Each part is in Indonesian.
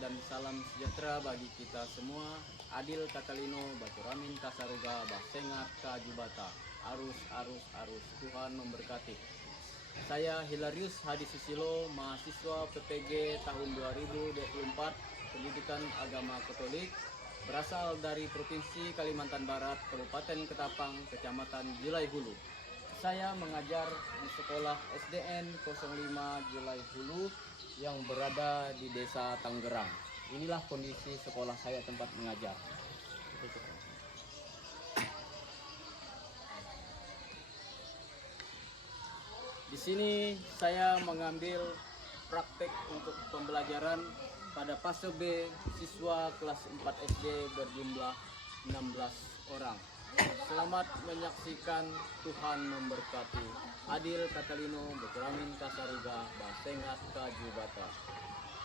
dan salam sejahtera bagi kita semua. Adil Katalino, Baturamin Kasaruga, Basengat Kajubata. Arus, Tuhan memberkati. Saya Hilarius Hadi Susilo, mahasiswa PPG tahun 2024, Pendidikan Agama Katolik, berasal dari Provinsi Kalimantan Barat, Kabupaten Ketapang, Kecamatan Jilai Hulu. Saya mengajar di sekolah SDN 05 Jilai Hulu yang berada di Desa Tanggerang. Inilah kondisi sekolah saya tempat mengajar. Di sini saya mengambil praktek untuk pembelajaran pada fase B siswa kelas 4 SD berjumlah 16 orang. Selamat menyaksikan, Tuhan memberkati. Adil Katalino, Baturamin Kasaruga, Basengat Kajubata.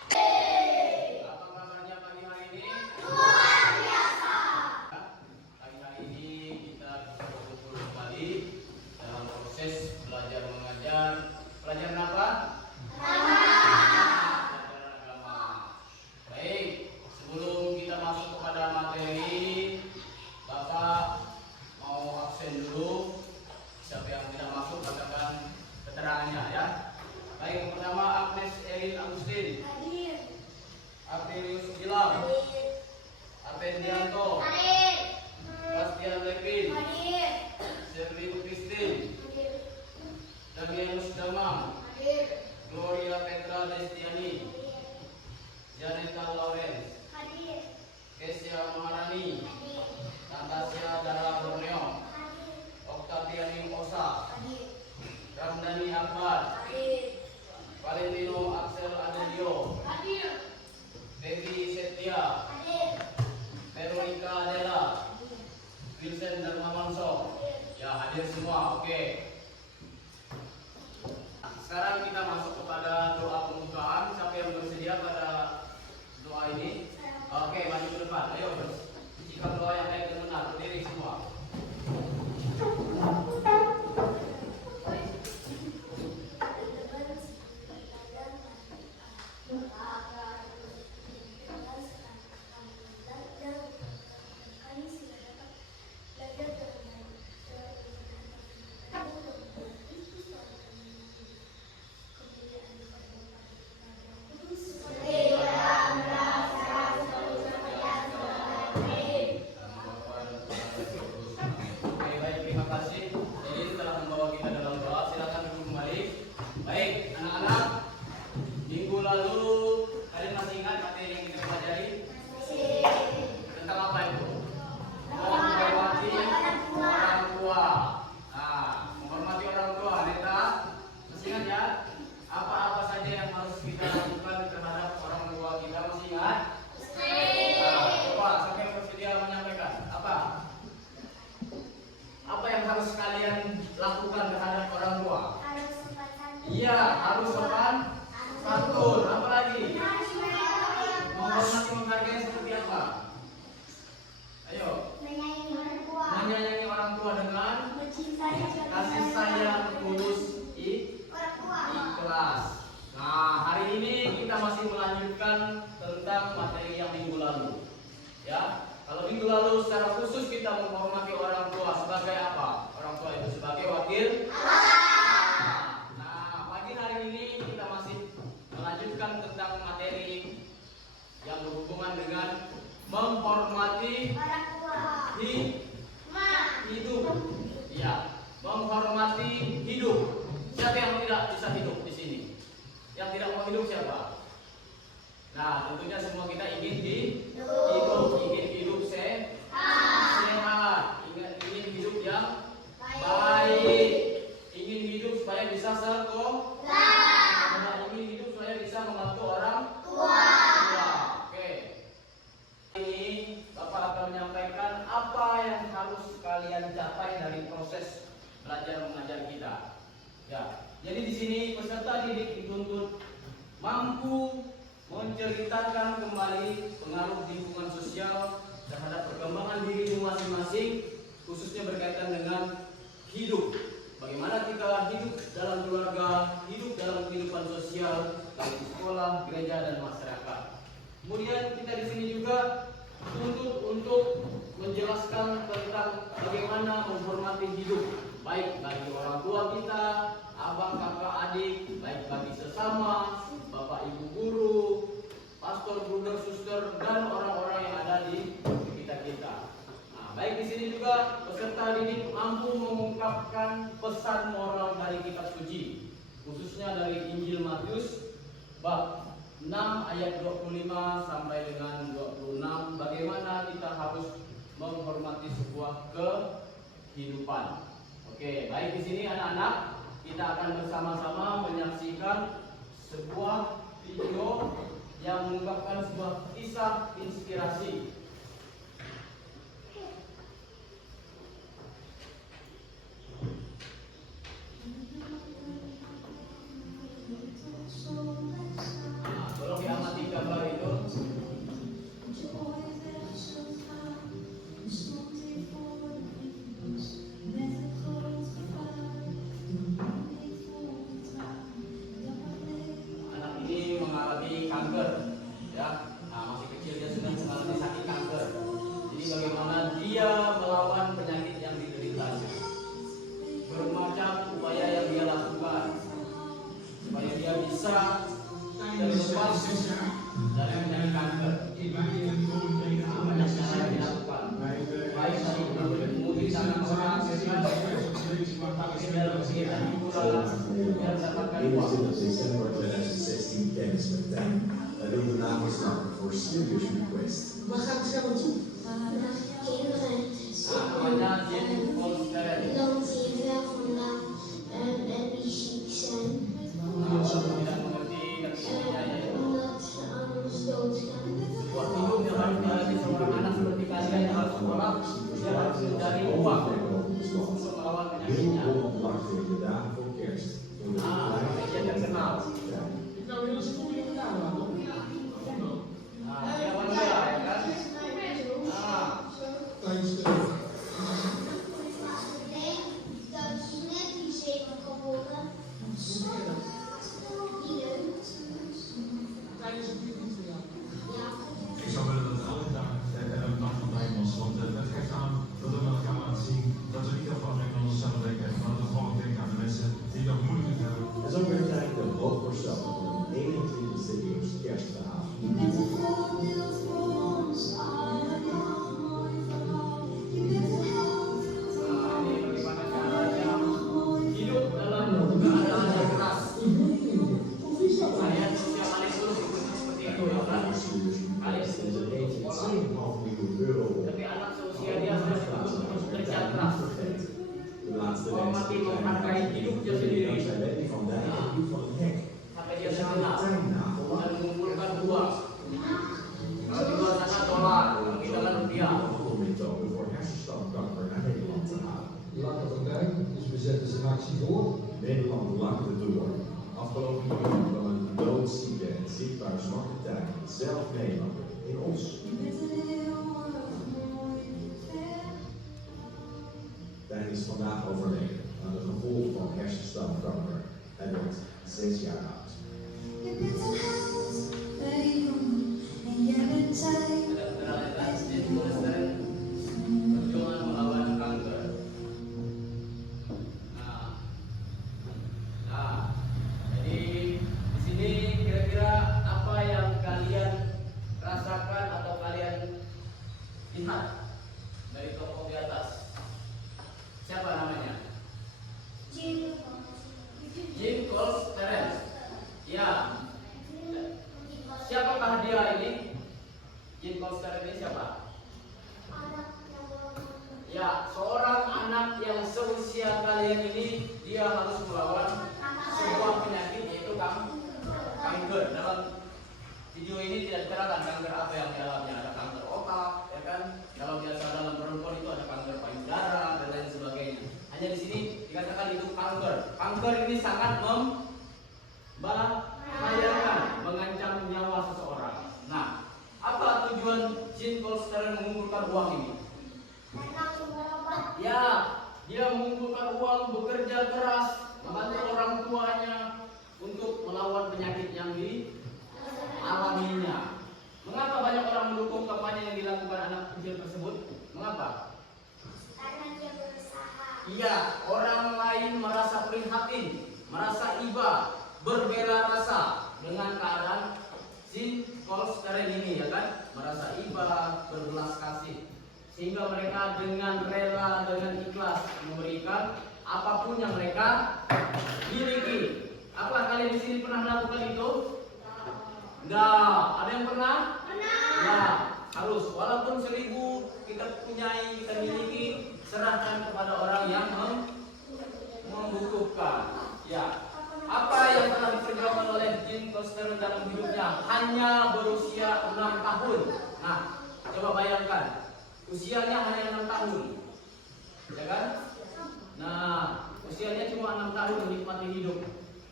Apa kabarnya pagi hari ini? Luar biasa. Hari ini kita berkumpul kembali dalam proses belajar mengajar. Pelajaran apa? Pelajaran agama. Baik, sebelum kita masuk kepada materi, Bapak mau absen dulu. Siapa yang tidak masuk katakan keterangannya ya. Baik, yang pertama Agnes Erin Agustin. Hadir. Apelius Gilang. Hadir. Arpendianto. Hadir. Bastian Levin. Hadir. Shirley Christine. Hadir. Damianus Damang. Hadir. Gloria Petra Destiani. Hadir. Janeta Lawrence. Hadir. Kesia Maharani. Hadir. Natasha Dara Borneo. Hadir. Oktaviani Osa. Hadir. Ramdhani Akbar. Hadir. Valentino Axel Adelio. Hadir. Devi Setia. Hadir. Veronica Adela. Hadir. Vincent Dharma Manso. Ya, hadir semua. Oke. Sekarang kita masuk kepada doa pembukaan. Siapa yang bersedia pada doa ini? Oke, maju ke depan. Ayo, jika doa yang baik dan benar, berdiri semua. Iya, harus sopan santun. Apa lagi? Menghormati, menghargai seperti apa? Ayo. Menyayangi orang tua dengan kasih sayang tulus ikhlas. Nah, hari ini kita masih melanjutkan tentang materi yang minggu lalu. Ya, kalau minggu lalu secara khusus kita menghormati orang tua sebagai apa? Orang tua itu sebagai wakil. Hari ini kita masih melanjutkan tentang materi yang berhubungan dengan menghormati hidup. Ya, menghormati hidup. Siapa yang tidak bisa hidup di sini? Yang tidak mau hidup siapa? Nah, tentunya semua kita ingin hidup, ingin hidup sehat, ingin hidup yang baik, ingin hidup supaya bisa ingin hidup supaya bisa membantu orang tua. Oke. Ini Bapak akan menyampaikan apa yang harus kalian capai dari proses belajar mengajar kita. Ya. Jadi di sini peserta didik dituntut mampu menceritakan kembali pengaruh lingkungan sosial terhadap perkembangan diri masing-masing, khususnya berkaitan dengan hidup. Bagaimana kita hidup dalam keluarga, hidup dalam kehidupan sosial, di sekolah, gereja, dan masyarakat. Kemudian hidup, baik bagi orang tua kita, abang, kakak, adik, baik bagi sesama, bapak, ibu guru, pastor, bruder, suster, dan orang-orang yang ada di sekitar kita. Nah, baik di sini juga peserta didik mampu mengungkapkan pesan moral dari kitab suci, khususnya dari Injil Matius bab 6 ayat 25 sampai dengan 26, bagaimana kita harus menghormati sebuah kehidupan. Oke, baik di sini anak-anak, kita akan bersama-sama menyaksikan sebuah video yang mengungkapkan sebuah kisah inspirasi. Nah, tolong diamati gambar itu. Anak ini mengalami kanker, ya. Nah, masih kecil dia sudah mengalami sakit kanker. Jadi bagaimana dia melawan penyakit yang dideritanya? Bermacam upaya yang dia lakukan supaya dia bisa terlepas dari penyakit kanker. Nah, banyak cara yang dilakukan. Baik dari menggunakan orang, dalam kegiatan hiburan, dan dapatkan uang. December 2016 kennis met Tijn. Hij wilde namens maken voor serious request. Waar gaat het zelf naartoe? Kinderen. Namanya Jane Polster. Dan zie je wel vandaan en die ziek zijn. Tidak mengerti kata-katanya, ya. Omdat ze anders doodgaan. Buat hidup yang harus dialami seorang anak seperti kalian yang harus sekolah, dia harus mencari uang untuk melawan Heel penyakitnya. Holland lag tegen de dagen voor kerst. Toen de Nah, dia terkenal. Tijn. Nah, dia bangga, ya kan? Nah, Nee, dat is net die 7 geworden. Die leuk. Ja. Ik zou willen dat elke dag een dag van tijd was, want dat geeft aan dat we met elkaar laten zien dat we niet afhankelijk van onszelf denken, maar dat we gewoon denken aan de mensen die het nog moeilijk hebben. En zo werd Tijn de hoofdpersoon van de 21e eeuws kerstavond. Je bent een voorbeeld voor ons allemaal. Mooi verhaal. Je bent een held. nah, ini bagaimana caranya hidup dalam keadaan yang keras. Kalian setiap kali terus ikut seperti itu, ya kan? Kalian Is dituntut er untuk eentje sekolah. 7,5 miljoen euro op. Tapi anak seusia dia harus dituntut untuk kerja keras. De laatste Menghormati, les menghargai hidupnya sendiri dankzij Wendy van Dijk en Piet van den Hek. sampai dia Ze hebben terkenal Tijn nagevolgd. dan mengumpulkan uang. Kalau di luar sana dolar, kalau kita kan rupiah. Een methode voor hersenstamkanker naar Nederland te halen. Lakken van Dijk, dus we zetten zijn actie door. Nederland lakte door. Afgelopen juli kwam een doodzieke en zichtbaar zwakke Tijn zelf Nederlander in ons. Je bent een heel mooi ver. Tijn is vandaag overleden aan de gevolgen van hersenstamkanker. Hij werd 6 jaar oud. Je bent een held, een jongen, en jij bent tijd. Ada netralitas Jane Polster perjuangan melawan kanker. Nah, jadi di sini kira-kira apa yang kalian rasakan atau kalian lihat dari tokoh di atas? Siapa namanya? Jane Polster. Ya. Siapakah dia ini? Jane Polster ini siapa? Ya, seorang anak yang seusia kalian ini, dia harus melawan sebuah penyakit yaitu kanker. Dalam video ini tidak diterangkan kanker apa yang dialami. Ada kanker otak, ya kan? Kalau biasa dalam perempuan itu ada kanker payudara dan lain sebagainya. Hanya di sini dikatakan itu kanker. Kanker ini sangat membahayakan, mengancam nyawa seseorang. Nah, apa tujuan Jane Polster mengumpulkan uang ini? Ya, dia mengumpulkan uang, bekerja keras, membantu orang tuanya untuk melawan penyakit yang dialaminya. Mengapa banyak orang mendukung kampanye yang dilakukan anak kecil tersebut? Mengapa? Karena dia berusaha. Ya, orang lain merasa prihatin, merasa iba, berbela rasa dengan keadaan si kolsteren ini, ya kan? Merasa iba, berbelas kasih, sehingga mereka dengan rela, dengan ikhlas memberikan apapun yang mereka miliki. Apa kalian di sini pernah melakukan itu? Enggak. Ada yang pernah? Ya, harus. Walaupun 1000 kita punyai, kita miliki, serahkan kepada orang yang membutuhkan. Ya. Apa yang telah diperjuangkan oleh Jim Koster dalam hidupnya? Hanya berusia 6 tahun. Nah, coba bayangkan. Usianya hanya 6 tahun. Ya kan? Nah, usianya cuma 6 tahun menikmati hidup.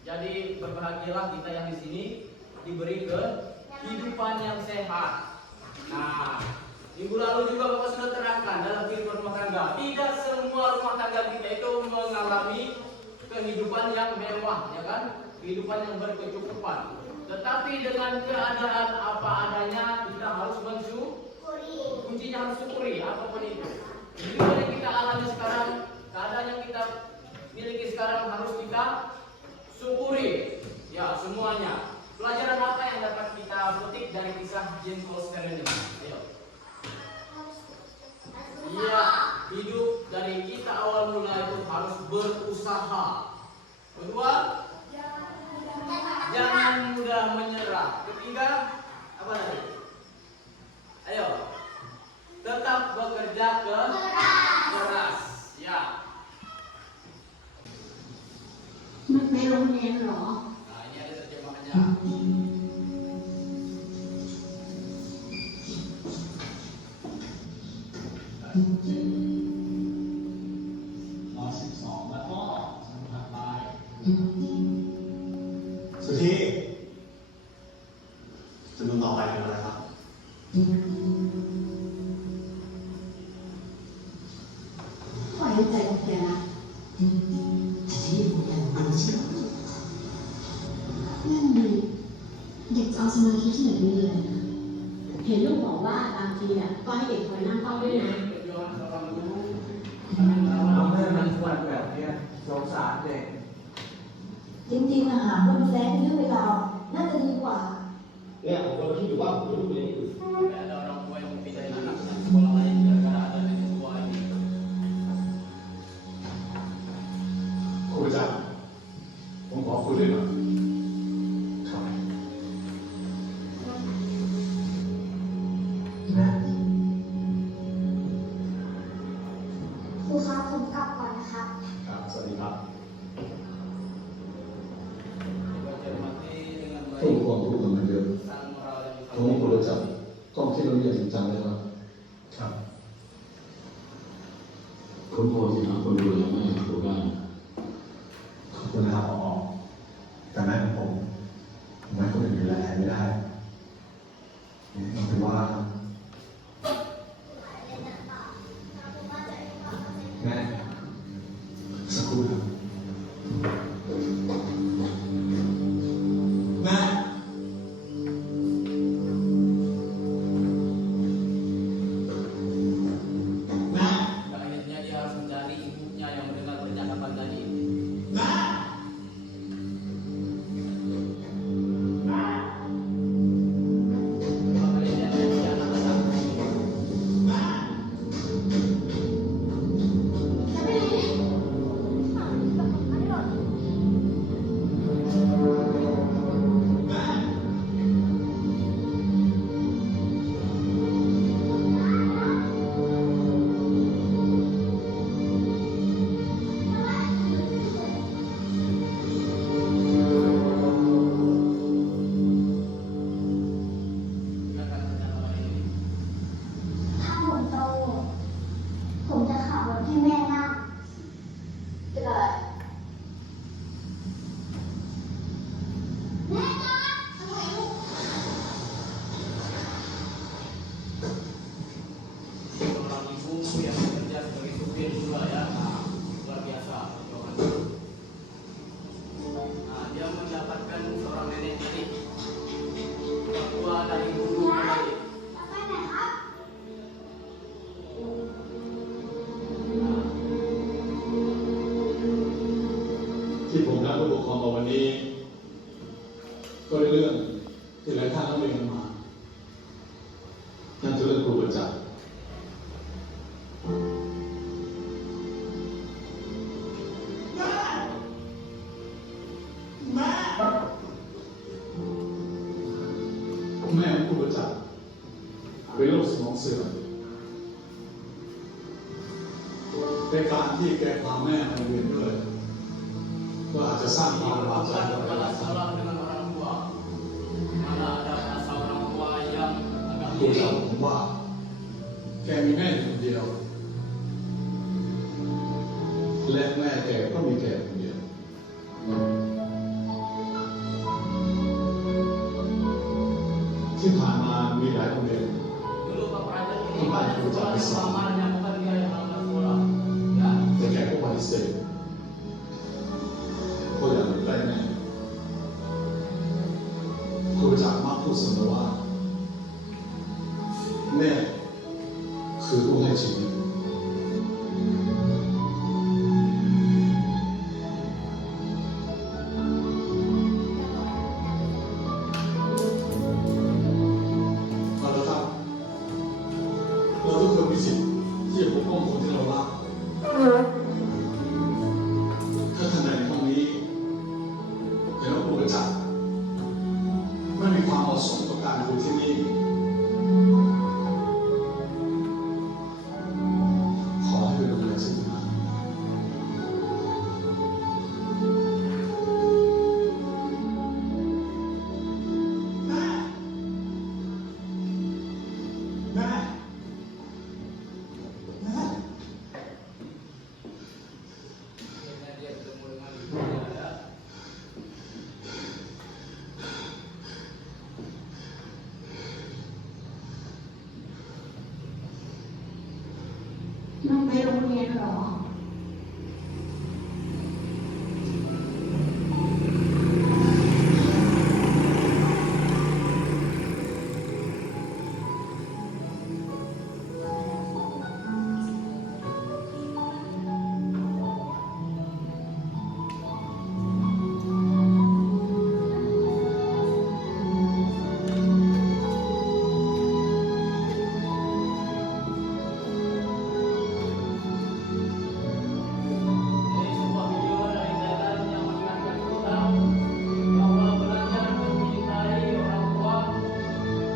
Jadi berbahagialah kita yang di sini diberi kehidupan yang sehat. Nah, minggu lalu juga Bapak sudah terangkan dalam kehidupan rumah tangga. Tidak semua rumah tangga kita itu mengalami kehidupan yang mewah, ya kan? Kehidupan yang berkecukupan. Tetapi dengan keadaan apa adanya, kita harus mensyukuri. Kuncinya harus syukuri apapun itu. Kehidupan yang kita alami sekarang, keadaan yang kita miliki sekarang harus kita syukuri. Ya, semuanya. Pelajaran apa yang dapat kita petik dari kisah Jim Koster ini? Ayo. Iya, hidup dari kita awal mula itu harus berusaha. Kedua, jangan mudah menyerah. Ketiga, apa tadi? Ayo, tetap bekerja keras. Ya. มันในโรงเรียนเหรอ Nah, ini ada terjemahannya. Suci จำนวนต่อไปเป็นอะไรครับ ปล่อยให้ใจของแกนะที่ผมยังไม่เชื่อนั่นดีเด็กจะเอาสมาธิที่ไหนไปเรียนนะเห็นลูกบอกว่าบางทีอ่ะก็ให้เด็กคอยนั่งเฝ้าด้วยนะ Perjuangan seorang guru ทำให้มันควรแบบเนี้ยสงสารเด็ก จริงๆอาหารคนดูแลเป็นเรื่องเวลาน่าจะดีกว่า เนี่ยผมก็คิดอยู่ว่าผมจะรู้เรียนอื่น Sampai ada orang tua yang mempindahin anaknya ke sekolah lain gara-gara ada nenek tua ini. ครูประจักษ์ผมขอคุยด้วยหน่อยครับ ครูคะผมกลับก่อนนะคะ ครับ สวัสดีครับ Coba cermati dengan ผู้ป baik กครองพูดกันมาเยอะ pesan moral yang ผมว่าคุณ disampaikan. รู้จักก็คิดว่าเรียนจริงจังเลยครับ ครับ คุณพอที่ทำคนดูแลไม่ให้ครูได้ ขอบคุณนะครับผอแต่แม่ของผมไม่คนอื่นดูแลไม่ได้เอาเป็นว่าแม่สักครู่ครับแม่ แม่ Akhirnya dia harus mencari ibunya yang mendengar percakapan tadi. แม่ Coba kalian lihat reaksi anak จักรแม่ของครูประจักษ์เป็นโรคสมองเสื่อมในการที่แกพาแม่มาเรียนด้วยก็อาจจะสร้างความลำบากใจให้ Bukan กับ salah dengan orang tua. Mana ada rasa orang tua yang agak ตัวเรา iri. ผมว่าแกมีแม่อยู่คนเดียว และแม่แกก็มีแกคนเดียว ที่ผ่านมามีหลายโรงเรียน Dulu Pak Praja ini banyak sekolah yang lamarnya, bukan dia yang melakukan sekolah. Ya, แต่แกก็ปฏิเสธก็อยากอยู่ใกล้แม่ครูประจักษ์มักพูดเสมอว่าแม่คือผู้ให้ชีวิตเอาละครับเราทุกคนมีสิทธิ์ที่จะปกป้องคนที่เรารัก ถ้าท่านใดในห้องนี้เห็นว่าครูประจักษ์ไม่มีความเหมาะสมกับการอยู่ที่นี่ขอให้เป็นโรงเรียนซึ่งมาแม่แม่แม่ akhirnya dia bertemu dengan ibunya. Ya. Nung ไปโรงเรียนเหรอ Ini sebuah video dari Thailand yang mengingatkan kita bahwa belajar mencintai orang tua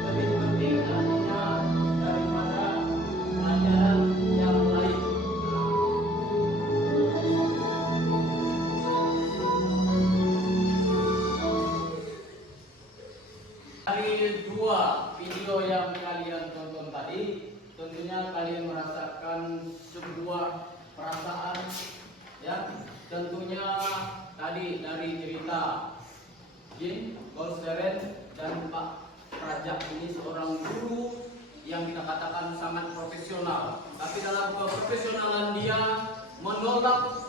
lebih penting artinya daripada pelajaran yang lain. Dari dua video yang kalian tonton tadi, tentunya kalian merasakan sebuah perasaan, ya. Tentunya tadi dari cerita Jin, Golseren, dan Pak Prajak ini seorang guru yang kita katakan sangat profesional. Tapi dalam keprofesionalan dia menolak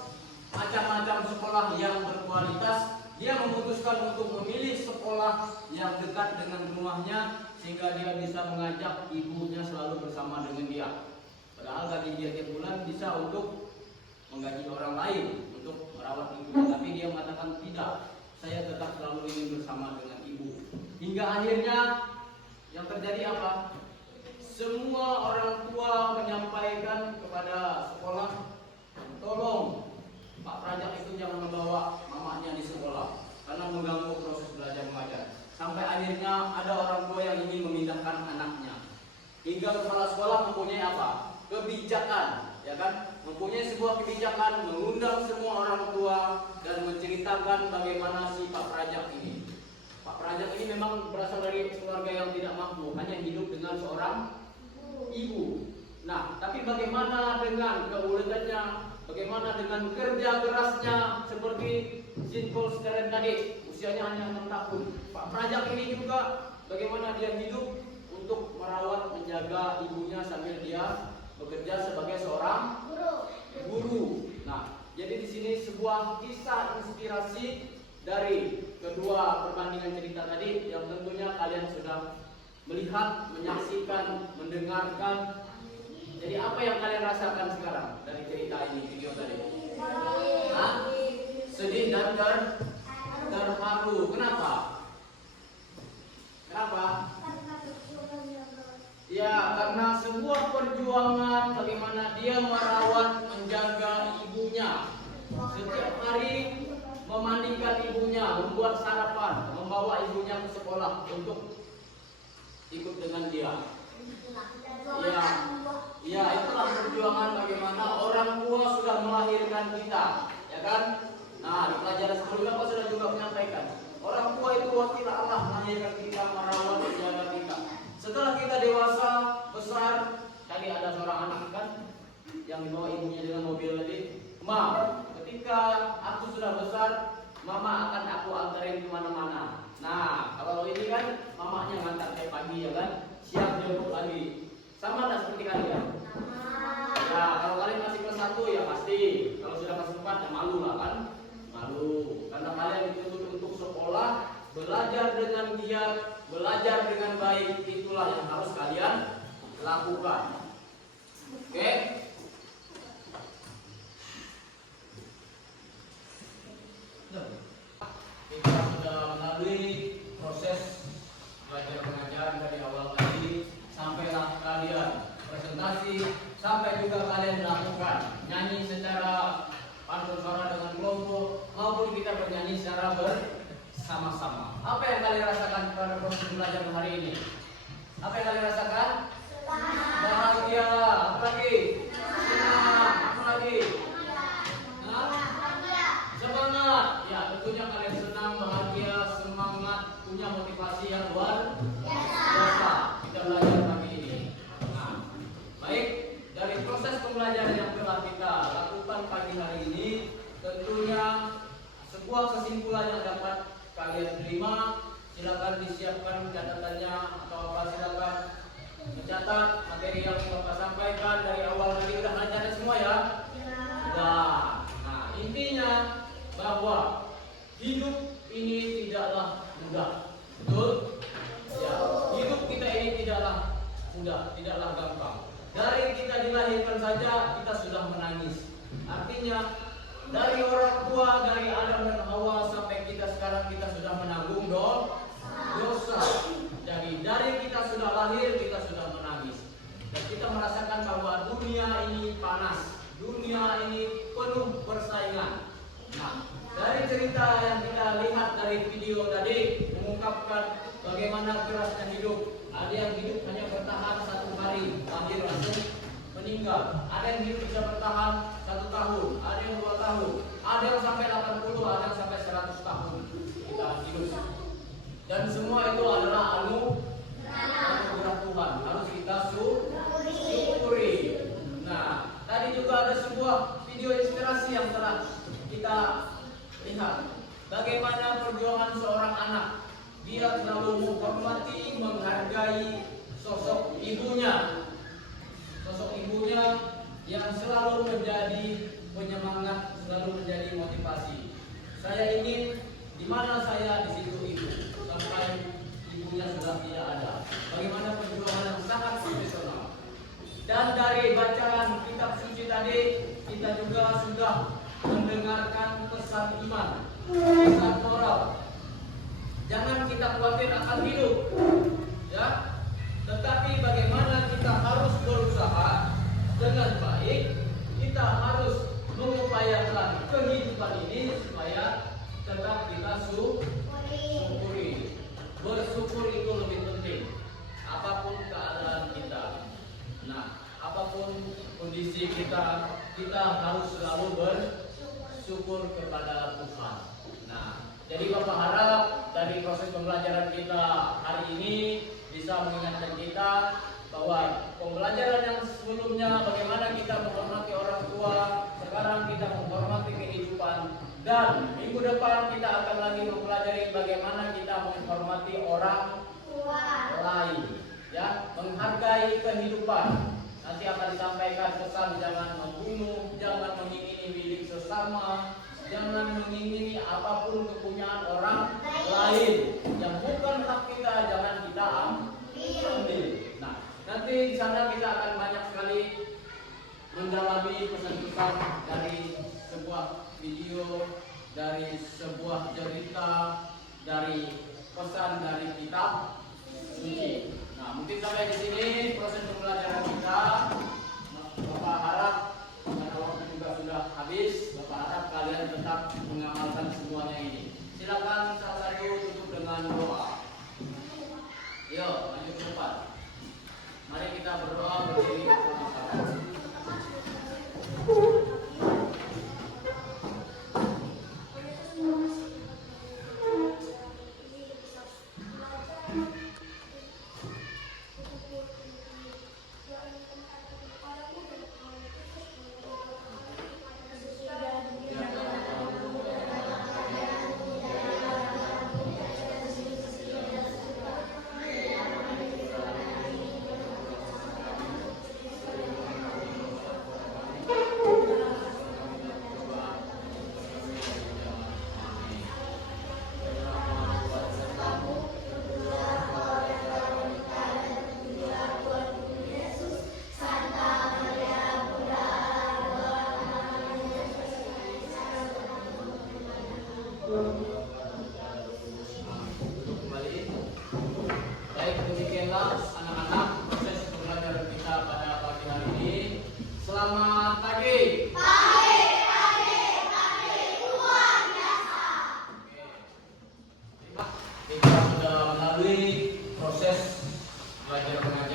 macam-macam sekolah yang berkualitas. Dia memutuskan untuk memilih sekolah yang dekat dengan rumahnya sehingga dia bisa mengajak ibunya selalu bersama dengan dia. Padahal gaji dia tiap bulan bisa untuk menggaji orang lain untuk merawat ibunya, tapi dia mengatakan tidak, saya tetap selalu ingin bersama dengan ibu. Hingga akhirnya yang terjadi apa? Semua orang tua menyampaikan kepada sekolah, tolong Pak Prajak itu jangan membawa mamanya di sekolah karena mengganggu proses belajar mengajar. Sampai akhirnya ada orang tua yang ingin memindahkan anaknya. Hingga kepala sekolah mempunyai apa? Kebijakan, ya kan? Mempunyai sebuah kebijakan mengundang semua orang tua dan menceritakan bagaimana si Pak Prajak ini. Pak Prajak ini memang berasal dari keluarga yang tidak mampu, hanya hidup dengan seorang ibu. Nah, tapi bagaimana dengan keuletannya? Bagaimana dengan kerja kerasnya seperti Jin Golseren tadi, usianya hanya 6 tahun. Pak Prajak ini juga bagaimana dia hidup untuk merawat, menjaga ibunya sambil dia bekerja sebagai seorang guru. Nah, jadi di sini sebuah kisah inspirasi dari kedua perbandingan cerita tadi yang tentunya kalian sudah melihat, menyaksikan, mendengarkan. Jadi apa yang kalian rasakan sekarang dari cerita ini, video tadi? Hah? Sedih dan terharu. Kenapa? Kenapa? Ya, karena sebuah perjuangan bagaimana dia merawat, menjaga ibunya. Setiap hari memandikan ibunya, membuat sarapan, membawa ibunya ke sekolah untuk ikut dengan dia. Ya, itulah perjuangan bagaimana orang tua sudah melahirkan kita, ya kan? Nah, di pelajaran sebelumnya Pak sudah juga menyampaikan, orang tua itu wakil Allah melahirkan kita, merawat, menjaga kita. Setelah kita dewasa, besar, tadi ada seorang anak kan yang dibawa ibunya dengan mobil tadi. Ma, ketika aku sudah besar, mama akan aku antarin kemana-mana. Nah, kalau ini kan mamanya ngantar tiap pagi ya kan, siap jemput lagi. Sama tak seperti kalian? Ya, kalau kalian masih kelas 1 ya pasti. Kalau sudah kelas 4 ya malu lah kan? Malu. Karena kalian dituntut untuk sekolah, belajar dengan giat, belajar dengan baik, itulah yang harus kalian lakukan. Oke? Kita sudah melalui proses belajar mengajar dari awal tadi, sampailah kalian presentasi, sampai juga kalian melakukan nyanyi secara pantun suara dengan kelompok, maupun kita bernyanyi secara bersama-sama. Apa yang kalian rasakan pada proses belajar hari ini? Apa yang kalian rasakan? Bahagia. Apa lagi? Senang. Apa lagi? Semangat. Ya, tentunya kalian senang, bahagia, semangat, punya motivasi yang luar biasa. Kita belajar pagi ini. Nah, baik, dari proses pembelajaran yang telah kita lakukan pagi hari ini, tentunya sebuah kesimpulan yang dapat kalian terima. Silakan disiapkan catatannya atau apa, silakan mencatat materi yang Bapak sampaikan dari awal tadi. Udah mencatat semua ya? Sudah. Nah, intinya bahwa hidup ini tidaklah mudah. Betul? Ya, hidup kita ini tidaklah mudah, tidaklah gampang. Dari kita dilahirkan saja kita sudah menangis. Artinya dari orang tua, dari Adam dan Hawa sampai kita sekarang kita sudah menanggung dosa. Jadi dari kita sudah lahir kita sudah menangis. Dan kita merasakan bahwa dunia ini panas, dunia ini penuh persaingan. Nah, dari cerita yang kita lihat dari video tadi mengungkapkan bagaimana kerasnya hidup. Ada yang hidup hanya bertahan 1 hari, lahir langsung meninggal. Ada yang hidup bisa bertahan 1 tahun, ada yang 2 tahun, ada yang sampai 80, ada yang sampai 100 tahun kita hidup. Dan semua itu adalah anugerah Tuhan, harus kita syukuri. Nah, tadi juga ada sebuah video inspirasi yang telah kita lihat. Bagaimana perjuangan seorang anak. Dia selalu menghormati, menghargai sosok ibunya. Sosok ibunya yang selalu menjadi penyemangat, selalu menjadi motivasi. Saya ingin di mana saya, di situ ibu. Sampai ibunya sudah tidak ada. Bagaimana perjuangan yang sangat profesional. Dan dari bacaan kitab suci tadi, kita juga sudah mendengarkan pesan iman, pesan moral. Jangan kita khawatir akan hidup, ya. Tetapi bagaimana kita harus berusaha dengan baik. Kita harus mengupayakan kehidupan ini supaya tetap kita syukuri. Bersyukur itu lebih penting. Apapun keadaan kita, nah, apapun kondisi kita, kita harus selalu bersyukur kepada Tuhan. Nah, jadi Bapak harap dari proses pembelajaran kita hari ini bisa mengingatkan kita bahwa pembelajaran yang sebelumnya bagaimana kita menghormati orang tua, sekarang kita menghormati kehidupan, dan minggu depan kita akan lagi mempelajari bagaimana kita menghormati orang lain, ya, menghargai kehidupan. Nanti akan disampaikan pesan jangan membunuh, jangan mengingini milik sesama, jangan mengingini apapun kepunyaan orang lain yang bukan hak kita, jangan kita ambil. Nah, nanti di sana kita akan banyak sekali mendalami pesan-pesan dari sebuah video, dari sebuah cerita, dari pesan dari kitab suci. Nah, mungkin sampai di sini proses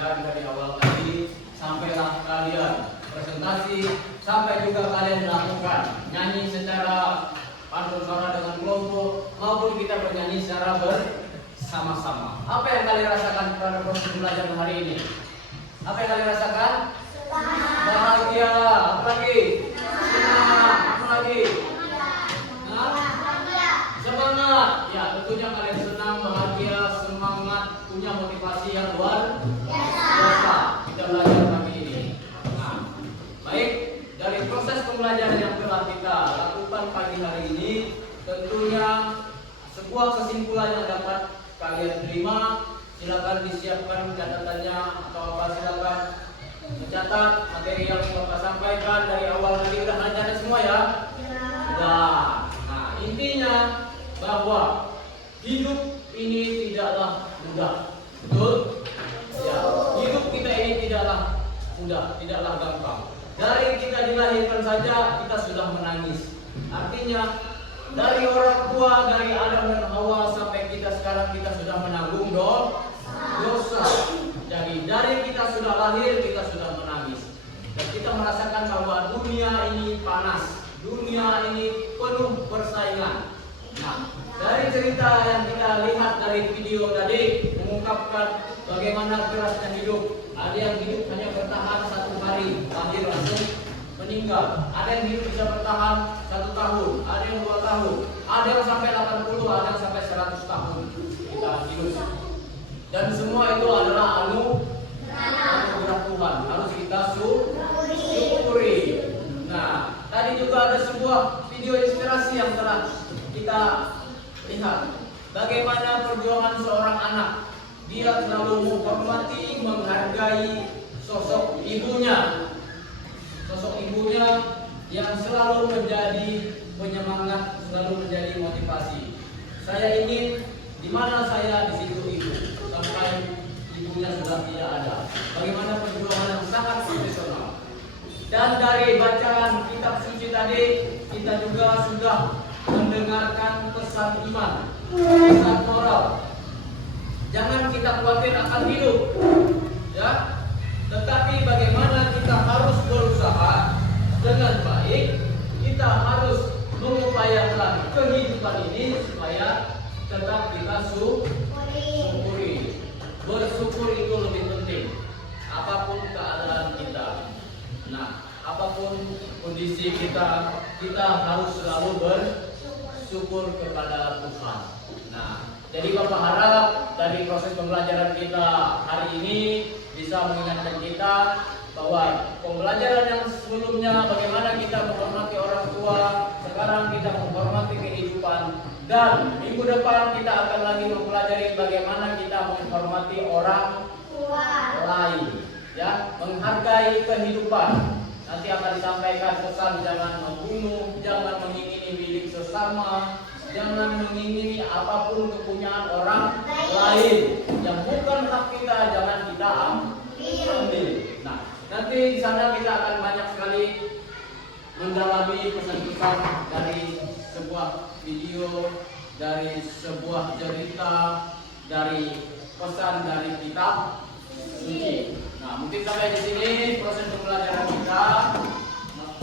pelajaran dari awal tadi sampailah kalian presentasi, sampai juga kalian melakukan nyanyi secara pantun suara dengan kelompok maupun kita bernyanyi secara bersama-sama. Apa yang kalian rasakan pada proses pembelajaran hari ini? Apa yang kalian rasakan? Bahagia. Apa lagi? Senang. Apa lagi? Semangat. Ya, tentunya kalian senang, bahagia, semangat, punya motivasi yang luar biasa. Kita belajar pagi ini. Nah, baik, dari proses pembelajaran yang telah kita lakukan pagi hari ini, tentunya sebuah kesimpulan yang dapat kalian terima. Silakan disiapkan catatannya atau apa, silakan mencatat materi yang Bapak sampaikan dari awal tadi. Udah lancar semua ya? Sudah. Nah, intinya bahwa hidup ini tidaklah mudah. Betul? Ya, hidup kita ini tidaklah mudah, tidaklah gampang. Dari kita dilahirkan saja kita sudah menangis. Artinya dari orang tua, dari Adam dan Hawa sampai kita sekarang kita sudah menanggung dosa. Jadi dari kita sudah lahir kita sudah menangis. Dan kita merasakan bahwa dunia ini panas, dunia ini penuh persaingan. Nah, dari cerita yang kita lihat dari video tadi mengungkapkan bagaimana kerasnya hidup. Ada yang hidup hanya bertahan 1 hari, lahir langsung meninggal. Ada yang hidup bisa bertahan 1 tahun, ada yang 2 tahun, ada yang sampai 80, ada yang sampai 100 tahun kita hidup. Dan semua itu adalah anugerah Tuhan, harus kita syukuri. Nah, tadi juga ada sebuah video inspirasi yang telah kita lihat. Bagaimana perjuangan seorang anak. Dia selalu menghormati, menghargai sosok ibunya. Sosok ibunya yang selalu menjadi penyemangat, selalu menjadi motivasi. Saya ingin di mana saya, di situ ibu. Sampai ibunya sudah tidak ada. Bagaimana perjuangan yang sangat profesional. Dan dari bacaan kitab suci tadi, kita juga sudah mendengarkan pesan iman, pesan moral. Jangan kita khawatir akan hidup, ya. Tetapi bagaimana kita harus berusaha dengan baik. Kita harus mengupayakan kehidupan ini supaya tetap kita syukuri. Bersyukur itu lebih penting. Apapun keadaan kita, nah, apapun kondisi kita, kita harus selalu bersyukur kepada Tuhan. Nah, jadi Bapak harap dari proses pembelajaran kita hari ini bisa mengingatkan kita bahwa pembelajaran yang sebelumnya bagaimana kita menghormati orang tua, sekarang kita menghormati kehidupan, dan minggu depan kita akan lagi mempelajari bagaimana kita menghormati orang lain, ya, menghargai kehidupan. Nanti akan disampaikan pesan jangan membunuh, jangan mengingini milik sesama, jangan mengingini apapun kepunyaan orang lain yang bukan hak kita, jangan kita ambil. Nah, nanti di sana kita akan banyak sekali mendalami pesan-pesan dari sebuah video, dari sebuah cerita, dari pesan dari kitab suci. Nah, mungkin sampai di sini proses pembelajaran kita.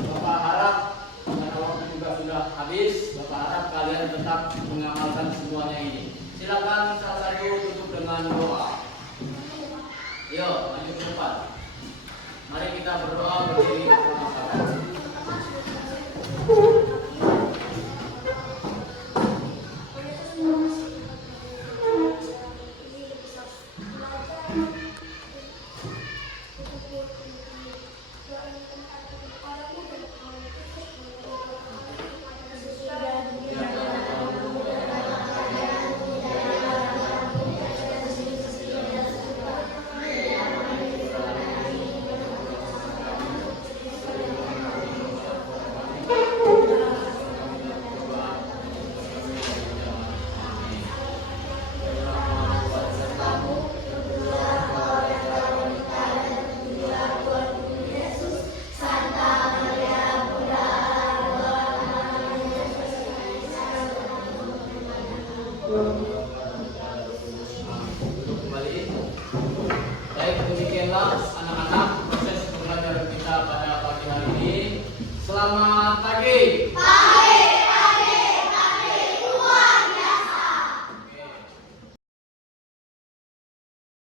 Bapak harap karena waktu juga sudah habis, Bapak harap kalian tetap mengamalkan semuanya ini. Silakan salah satu tutup dengan doa. Yuk, lanjut ke depan. Mari kita berdoa berdiri bersama-sama. Baik, demikianlah anak-anak proses pembelajaran kita pada pagi hari ini. Selamat pagi.